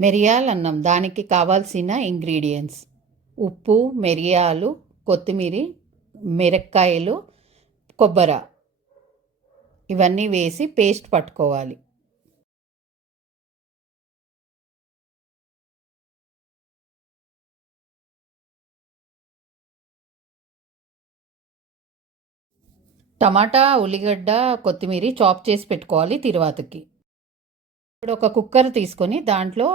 మిరియాలన్నం దానికి కావాల్సిన ఇంగ్రీడియంట్స్: ఉప్పు, మిరియాలు, కొత్తిమీర, మిరపకాయలు, కొబ్బరి ఇవన్నీ వేసి పేస్ట్ పట్టుకోవాలి. టమాటా, ఉల్లిగడ్డ, కొత్తిమీర చాప్ చేసి పెట్టుకోవాలి తిరువాతకి. ఇప్పుడు ఒక కుక్కర్ తీసుకొని దాంట్లో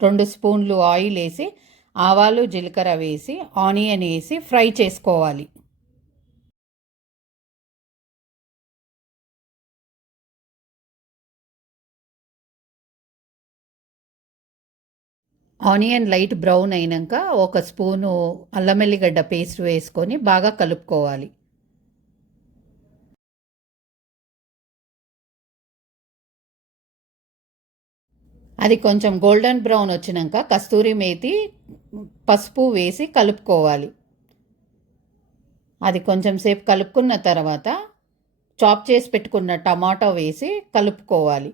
2 స్పూన్లు ఆయిల్ వేసి ఆవాలు, జీలకర్ర వేసి ఆనియన్ వేసి ఫ్రై చేసుకోవాలి. ఆనియన్ లైట్ బ్రౌన్ అయినాక 1 స్పూను అల్లం వెల్లిగడ్డ పేస్ట్ వేసుకొని బాగా కలుపుకోవాలి. అది కొంచెం గోల్డెన్ బ్రౌన్ వచ్చినాక కస్తూరి మేతి, పసుపు వేసి కలుపుకోవాలి. అది కొంచెం సేపు కలుపుకున్న తర్వాత చాప్ చేసి పెట్టుకున్న టమాటో వేసి కలుపుకోవాలి.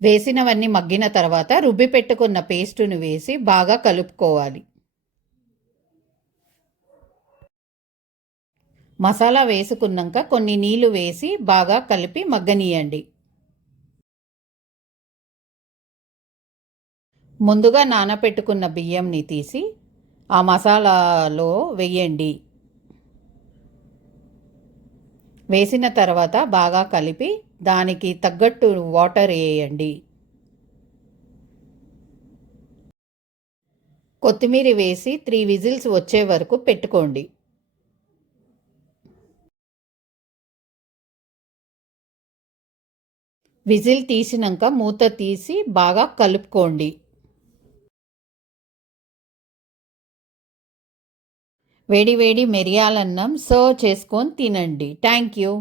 వేసినవన్నీ మగ్గిన తర్వాత రుబ్బి పెట్టుకున్న పేస్టును వేసి బాగా కలుపుకోవాలి. మసాలా వేసుకున్నాక కొన్ని నీళ్లు వేసి బాగా కలిపి మగ్గనీయండి. ముందుగా నానబెట్టుకున్న బియ్యంని తీసి ఆ మసాలాలో వేయండి. వేసిన తర్వాత బాగా కలిపి దానికి తగ్గట్టు వాటర్ వేయండి. కొత్తిమీర వేసి 3 విజిల్స్ వచ్చే వరకు పెట్టుకోండి. విజిల్ తీసినాక మూత తీసి బాగా కలుపుకోండి. వేడి వేడి మిరియాలన్నం సర్వ్ చేసుకొని తినండి. Thank you.